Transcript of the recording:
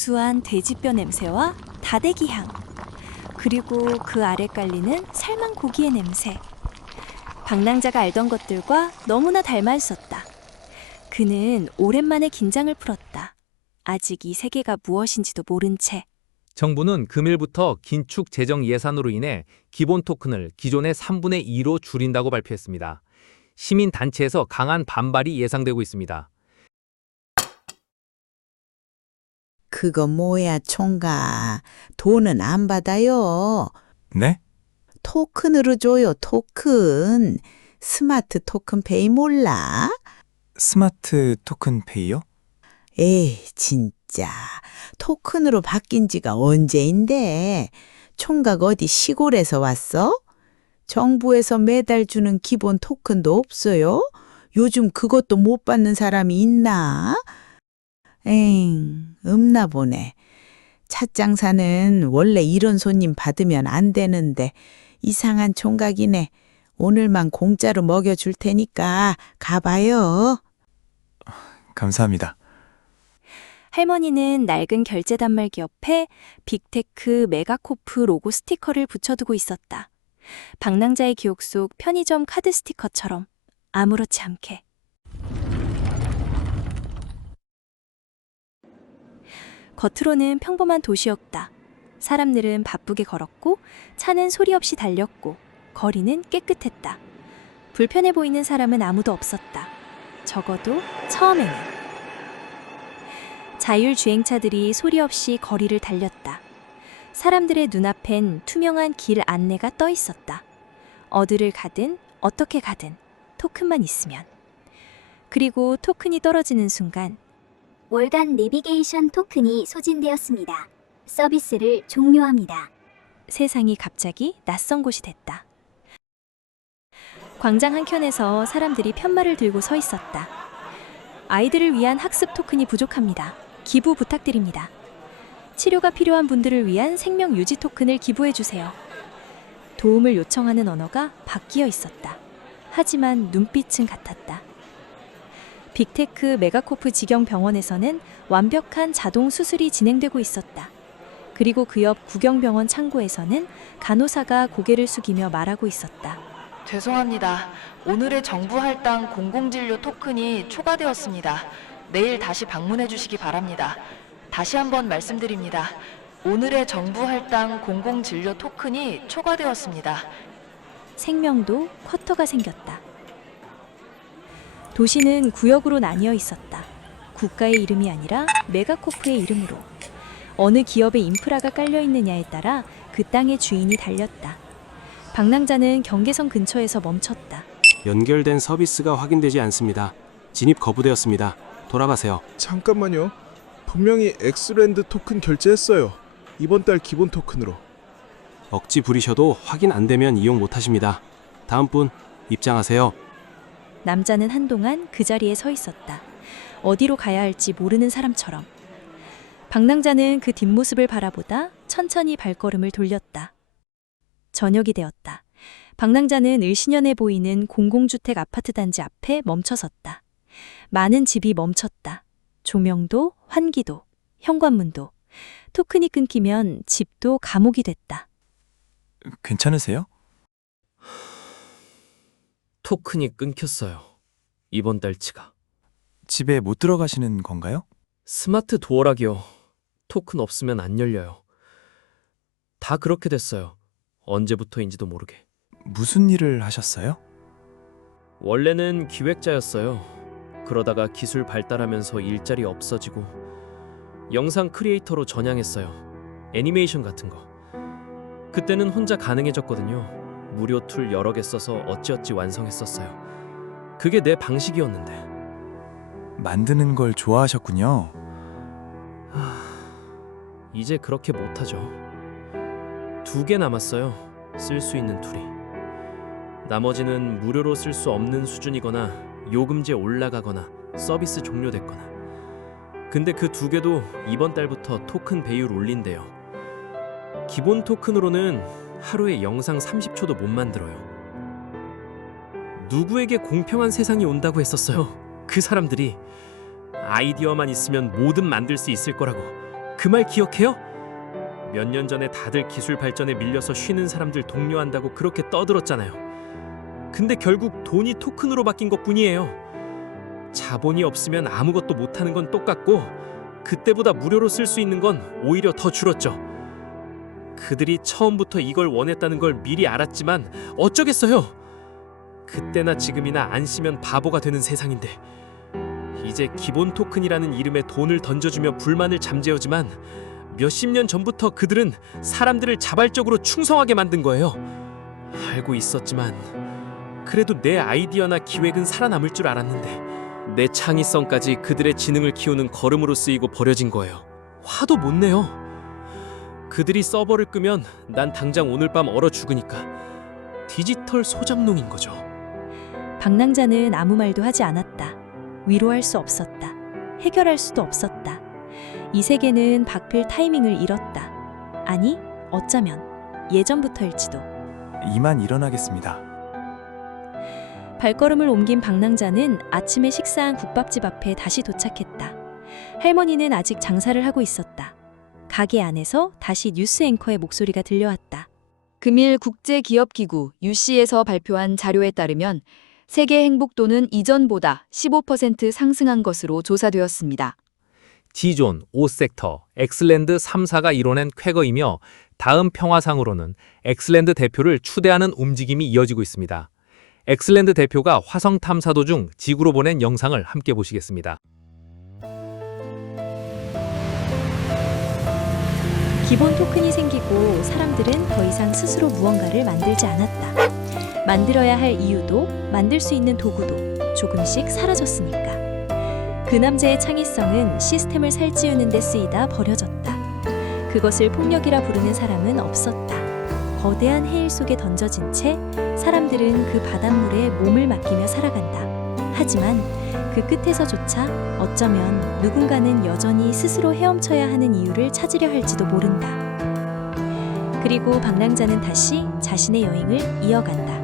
구수한 돼지뼈 냄새와 다대기 향, 그리고 그 아래 깔리는 삶은 고기의 냄새. 방랑자가 알던 것들과 너무나 닮아 있었다. 그는 오랜만에 긴장을 풀었다. 아직 이 세계가 무엇인지도 모른 채. 정부는 금일부터 긴축 재정 예산으로 인해 기본 토큰을 기존의 3분의 2로 줄인다고 발표했습니다. 시민 단체에서 강한 반발이 예상되고 있습니다. 그거 뭐야, 총각. 돈은 안 받아요. 네? 토큰으로 줘요, 토큰. 스마트 토큰페이 몰라? 스마트 토큰 페이요? 에이, 진짜. 토큰으로 바뀐 지가 언제인데. 총각 어디 시골에서 왔어? 정부에서 매달 주는 기본 토큰도 없어요? 요즘 그것도 못 받는 사람이 있나? 없나 보네. 찻장사는 원래 이런 손님 받으면 안 되는데 이상한 총각이네. 오늘만 공짜로 먹여줄 테니까 가봐요. 감사합니다. 할머니는 낡은 결제 단말기 옆에 빅테크 메가코프 로고 스티커를 붙여두고 있었다. 방랑자의 기억 속 편의점 카드 스티커처럼 아무렇지 않게. 겉으로는 평범한 도시였다. 사람들은 바쁘게 걸었고 차는 소리 없이 달렸고 거리는 깨끗했다. 불편해 보이는 사람은 아무도 없었다. 적어도 처음에는. 자율주행차들이 소리 없이 거리를 달렸다. 사람들의 눈앞엔 투명한 길 안내가 떠 있었다. 어디를 가든 어떻게 가든 토큰만 있으면. 그리고 토큰이 떨어지는 순간 월간 내비게이션 토큰이 소진되었습니다. 서비스를 종료합니다. 세상이 갑자기 낯선 곳이 됐다. 광장 한켠에서 사람들이 편말을 들고 서 있었다. 아이들을 위한 학습 토큰이 부족합니다. 기부 부탁드립니다. 치료가 필요한 분들을 위한 생명 유지 토큰을 기부해주세요. 도움을 요청하는 언어가 바뀌어 있었다. 하지만 눈빛은 같았다. 빅테크 메가코프 직영병원에서는 완벽한 자동 수술이 진행되고 있었다. 그리고 그 옆 구경병원 창고에서는 간호사가 고개를 숙이며 말하고 있었다. 죄송합니다. 오늘의 정부 할당 공공진료 토큰이 초과되었습니다. 내일 다시 방문해 주시기 바랍니다. 다시 한번 말씀드립니다. 오늘의 정부 할당 공공진료 토큰이 초과되었습니다. 생명도 쿼터가 생겼다. 도시는 구역으로 나뉘어 있었다. 국가의 이름이 아니라 메가코프의 이름으로. 어느 기업의 인프라가 깔려 있느냐에 따라 그 땅의 주인이 달렸다. 방랑자는 경계선 근처에서 멈췄다. 연결된 서비스가 확인되지 않습니다. 진입 거부되었습니다. 돌아가세요. 잠깐만요. 분명히 엑스랜드 토큰 결제했어요. 이번 달 기본 토큰으로. 억지 부리셔도 확인 안 되면 이용 못 하십니다. 다음 분 입장하세요. 남자는 한동안 그 자리에 서 있었다. 어디로 가야 할지 모르는 사람처럼. 방랑자는 그 뒷모습을 바라보다 천천히 발걸음을 돌렸다. 저녁이 되었다. 방랑자는 을씨년해 보이는 공공주택 아파트 단지 앞에 멈춰섰다. 많은 집이 멈췄다. 조명도, 환기도, 현관문도. 토큰이 끊기면 집도 감옥이 됐다. 괜찮으세요? 토큰이 끊겼어요. 이번 달치가. 집에 못 들어가시는 건가요? 스마트 도어락이요. 토큰 없으면 안 열려요. 다 그렇게 됐어요. 언제부터인지도 모르게. 무슨 일을 하셨어요? 원래는 기획자였어요. 그러다가 기술 발달하면서 일자리 없어지고 영상 크리에이터로 전향했어요. 애니메이션 같은 거. 그때는 혼자 가능해졌거든요. 무료 툴 여러 개 써서 어찌어찌 완성했었어요. 그게 내 방식이었는데. 만드는 걸 좋아하셨군요. 이제 그렇게 못하죠. 2개 남았어요. 쓸 수 있는 툴이. 나머지는 무료로 쓸 수 없는 수준이거나 요금제 올라가거나 서비스 종료됐거나. 근데 그 2개도 이번 달부터 토큰 배율 올린대요. 기본 토큰으로는 하루에 영상 30초도 못 만들어요. 누구에게 공평한 세상이 온다고 했었어요. 그 사람들이 아이디어만 있으면 뭐든 만들 수 있을 거라고. 그 말 기억해요? 몇 년 전에 다들 기술 발전에 밀려서 쉬는 사람들 독려한다고 그렇게 떠들었잖아요. 근데 결국 돈이 토큰으로 바뀐 것뿐이에요. 자본이 없으면 아무것도 못하는 건 똑같고 그때보다 무료로 쓸 수 있는 건 오히려 더 줄었죠. 그들이 처음부터 이걸 원했다는 걸 미리 알았지만 어쩌겠어요. 그때나 지금이나 안 쓰면 바보가 되는 세상인데 이제 기본 토큰이라는 이름에 돈을 던져주며 불만을 잠재우지만 몇십 년 전부터 그들은 사람들을 자발적으로 충성하게 만든 거예요. 알고 있었지만 그래도 내 아이디어나 기획은 살아남을 줄 알았는데 내 창의성까지 그들의 지능을 키우는 거름으로 쓰이고 버려진 거예요. 화도 못 내요. 그들이 서버를 끄면 난 당장 오늘 밤 얼어 죽으니까 디지털 소장농인 거죠. 방랑자는 아무 말도 하지 않았다. 위로할 수 없었다. 해결할 수도 없었다. 이 세계는 박필 타이밍을 잃었다. 아니, 어쩌면 예전부터일지도. 이만 일어나겠습니다. 발걸음을 옮긴 방랑자는 아침에 식사한 국밥집 앞에 다시 도착했다. 할머니는 아직 장사를 하고 있었다. 가게 안에서 다시 뉴스 앵커의 목소리가 들려왔다. 금일 국제기업기구 UC에서 발표한 자료에 따르면 세계 행복도는 이전보다 15% 상승한 것으로 조사되었습니다. G존 5섹터 엑슬랜드 3사가 이뤄낸 쾌거이며 다음 평화상으로는 엑슬랜드 대표를 추대하는 움직임이 이어지고 있습니다. 엑슬랜드 대표가 화성 탐사 도중 지구로 보낸 영상을 함께 보시겠습니다. 기본 토큰이 생기고 사람들은 더 이상 스스로 무언가를 만들지 않았다. 만들어야 할 이유도 만들 수 있는 도구도 조금씩 사라졌으니까. 그 남자의 창의성은 시스템을 살찌우는 데 쓰이다 버려졌다. 그것을 폭력이라 부르는 사람은 없었다. 거대한 해일 속에 던져진 채 사람들은 그 바닷물에 몸을 맡기며 살아간다. 하지만 그 끝에서조차 어쩌면 누군가는 여전히 스스로 헤엄쳐야 하는 이유를 찾으려 할지도 모른다. 그리고 방랑자는 다시 자신의 여행을 이어간다.